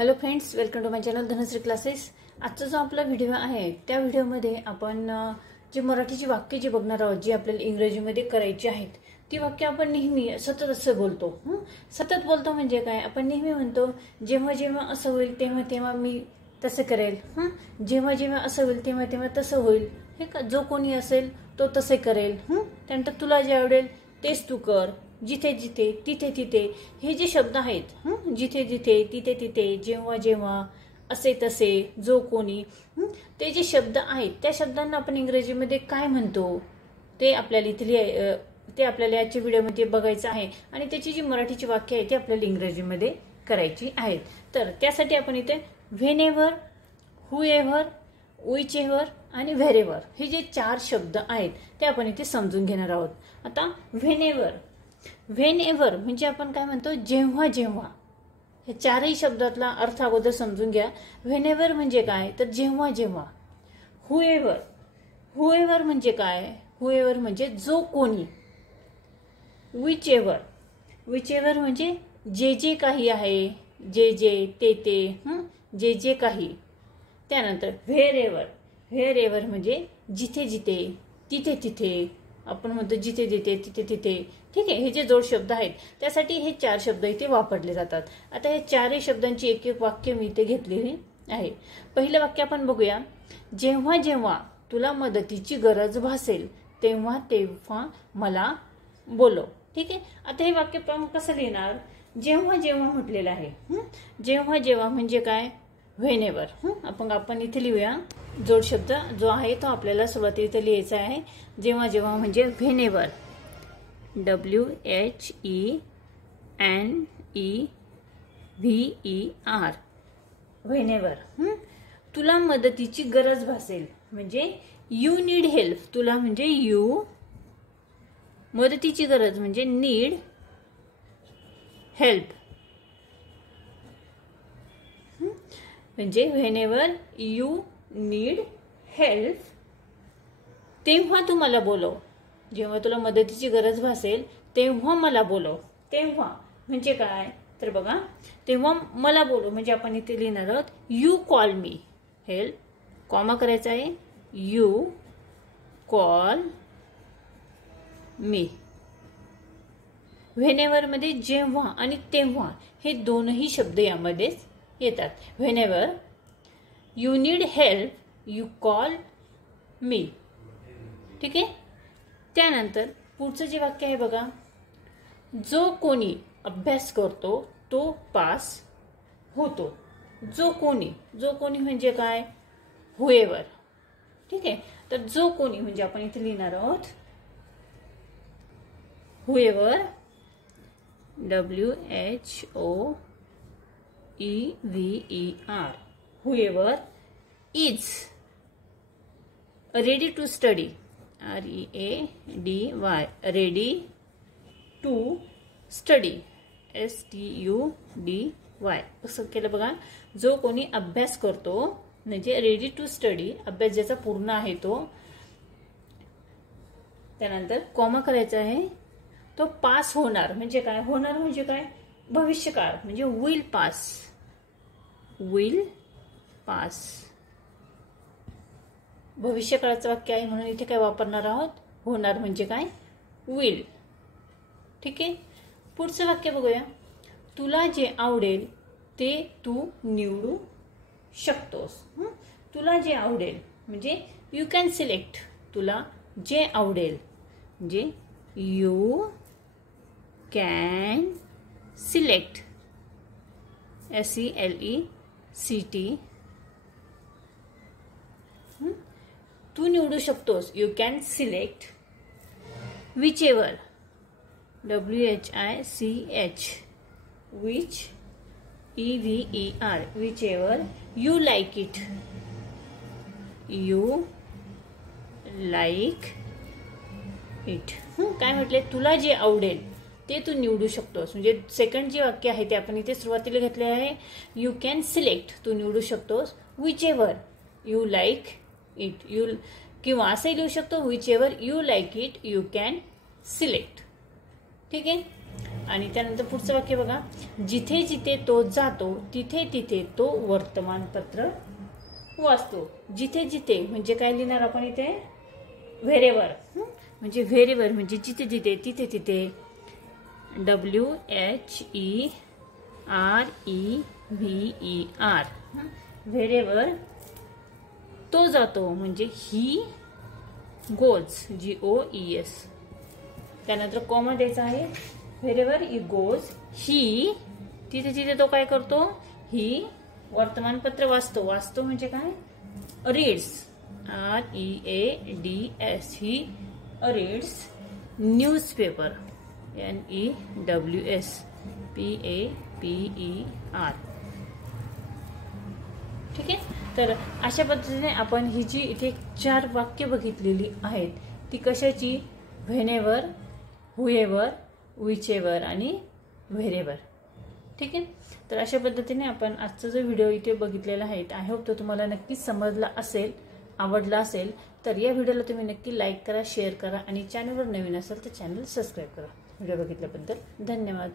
Hello friends, welcome to my channel Dhanashree classes. आजचा जो आपला व्हिडिओ आहे त्या व्हिडिओमध्ये आपण जे मराठीची वाक्य जे बघणार आहोत, जी आपल्याला इंग्रजीमध्ये करायची आहेत, ती वाक्य आपण नेहमी सतत असं बोलतो। सतत बोलतो म्हणजे काय, आपण नेहमी म्हणतो जेव्हा जेव्हा असं होईल तेव्हा तेव्हा मी तसं करेल, जेव्हा जेव्हा असं होईल तेव्हा तेव्हा तसं होईल, हे का जो कोणी असेल तो तसे करेल, त्यानंतर तुला जे आवडेल तेच तू कर, जिथे जिथे तिथे तिथे, हे जे शब्द आहेत, जिथे जिथे तिथे तिथे, जेव्हा जेव्हा, असे तसे, जो कोणी, ते जे शब्द आहेत त्या शब्दांना आपण इंग्रजीमध्ये काय म्हणतो ते आपल्याला इथली ते आपल्याला याच्या व्हिडिओमध्ये बघायचं आहे आणि त्याची जी मराठीची वाक्य आहे ती आपल्याला इंग्रजीमध्ये करायची आहेत। तर त्यासाठी आपण इथे व्हेनेव्हर, हुएव्हर, व्हिचएव्हर आणि व्हेरेव्हर हे जे 4 शब्द आहेत ते आपण इथे समजून घेणार आहोत। आता व्हेनेव्हर, व्हेनेव्हर म्हणजे आपण काय म्हणतो, जेव्हा जेव्हा। हे 4ही शब्दातला अर्थ अगोदर समजून घ्या। व्हेनेव्हर म्हणजे काय, तर जेव्हा जेव्हा। हुएव्हर, हुएव्हर म्हणजे काय, हुएव्हर म्हणजे जो कोणी। व्हिचएव्हर, व्हिचएव्हर म्हणजे जे जे काही आहे, जे जे ते ते, जे जे काही। त्यानंतर व्हेरेव्हर, व्हेरेव्हर म्हणजे जिथे जिथे, तिथे तिथे, आपण म्हणतो जिथे जिथे तिथे तिथे, ठीक आहे। हे जे जोड शब्द आहेत त्यासाठी हे 4 शब्द इथे वापरले जातात। आता हे 4ही शब्दांची एक एक वाक्य मी इथे घेतलेली आहे। पहिलं वाक्य आपण बघूया, जेव्हा जेव्हा तुला मदतीची गरज भासेल तेव्हा तेव्हा मला बोलव, ठीक आहे। आता हे वाक्य कसं लिहिणार, जेव्हा जेव्हा म्हटलेलं आहे, जेव्हा जेव्हा म्हणजे काय, व्हेनेव्हर। आपण इथे लिहूया, जोड शब्द जो आहे तो आपल्याला सुरुवातीला इथे लिहायचा आहे। जेव्हा जेव्हा म्हणजे व्हेनेव्हर, WHENEVER, व्हेनेव्हर। तुला मदतीची गरज भासेल म्हणजे यू नीड हेल्प, तुला म्हणजे यू, मदतीची गरज म्हणजे नीड हेल्प, म्हणजे व्हेनेव्हर यू नीड हेल्प तेव्हा तू मला बोलव, जेव्हा तुला मदतीची गरज भासेल तेव्हा मला बोलव। तेव्हा म्हणजे काय, तर बघा, तेव्हा मला बोलव म्हणजे आपण इथे लिहिणार आहोत you call me help, comma करायचा आहे, यू कॉल मी। व्हेनेव्हर मध्ये जेव्हा आणि तेव्हा हे दोनही शब्द यामध्ये येतात। Whenever you need help, you call मी, ठीक आहे। त्यानंतर पुढचं जे वाक्य आहे बघा, जो कोणी अभ्यास करतो तो पास होतो। जो कोणी, जो कोणी म्हणजे काय, हुएव्हर, ठीक आहे। तर जो कोणी म्हणजे आपण इथे लिहिणार आहोत हुएव्हर, WHOEVER, whoever is ready to study, READY, ready to study, STUDY, असं केलं बघा। जो कोणी अभ्यास करतो म्हणजे रेडी टू स्टडी, अभ्यास ज्याचा पूर्ण आहे तो, त्यानंतर कॉमा करायचा आहे, तो पास होणार म्हणजे काय, होणार म्हणजे काय, भविष्यकाळ म्हणजे विल पास, विल पास, भविष्यकाळाचं वाक्य आहे म्हणून इथे काय वापरणार आहोत, होणार म्हणजे काय, विल, ठीक आहे। पुढचं वाक्य बघूया, तुला जे आवडेल ते तू निवडू शकतोस। तुला जे आवडेल म्हणजे यू कॅन सिलेक्ट, तुला जे आवडेल म्हणजे यू कॅन सिलेक्ट, SELECT, तू निवडू शकतोस, you can select. Whichever, WHICH, which, EVER, whichever, you like it, you like it, काय म्हटले, तुला जे आवडेल ते तू निवडू शकतोस। म्हणजे सेकंड जे वाक्य आहे ते आपण इथे सुरुवातीला घेतले आहे, यू कॅन सिलेक्ट, तू निवडू शकतोस, whichever you like it, you, किंवा असंही लिहू शकतो, whichever you like it you can select, ठीक आहे। आणि त्यानंतर पुढचं वाक्य बघा, जिथे जिथे तो जातो तिथे तिथे तो वर्तमानपत्र वाचतो. जिथे जिथे म्हणजे काय लिहिणार आपण इथे, व्हेरेवर. म्हणजे व्हेरेवर म्हणजे जिथे जिथे, तिथे तिथे. WHEREVER. व्हेरेवर तो जातो म्हणजे ही गोज, GOES. त्यानंतर कॉमा द्यायचा आहे. व्हेरेवर ही गोज, ही तिथे तिथे तो काय करतो, ही वर्तमानपत्र वाचतो. वाचतो म्हणजे काय, reads, READS. He reads newspaper, NEWSPAPER. ठीक आहे. तर अशा पद्धतीने आपण ही जी इथे 4 वाक्य बघितलेली आहेत ती कशाची, व्हेनेवर, हुएवर, विचेवर आणि व्हेरेवर. ठीक आहे. तर अशा पद्धतीने आपण आजचा जो व्हिडिओ इथे बघितलेला आहे, आय होप तो तुम्हाला नक्कीच समजला असेल, आवडला असेल. तर या व्हिडिओला तुम्ही नक्की लाईक करा, शेअर करा आणि चॅनलवर नवीन असेल तर चॅनल सबस्क्राईब करा. व्हिडिओ बघितल्याबद्दल धन्यवाद.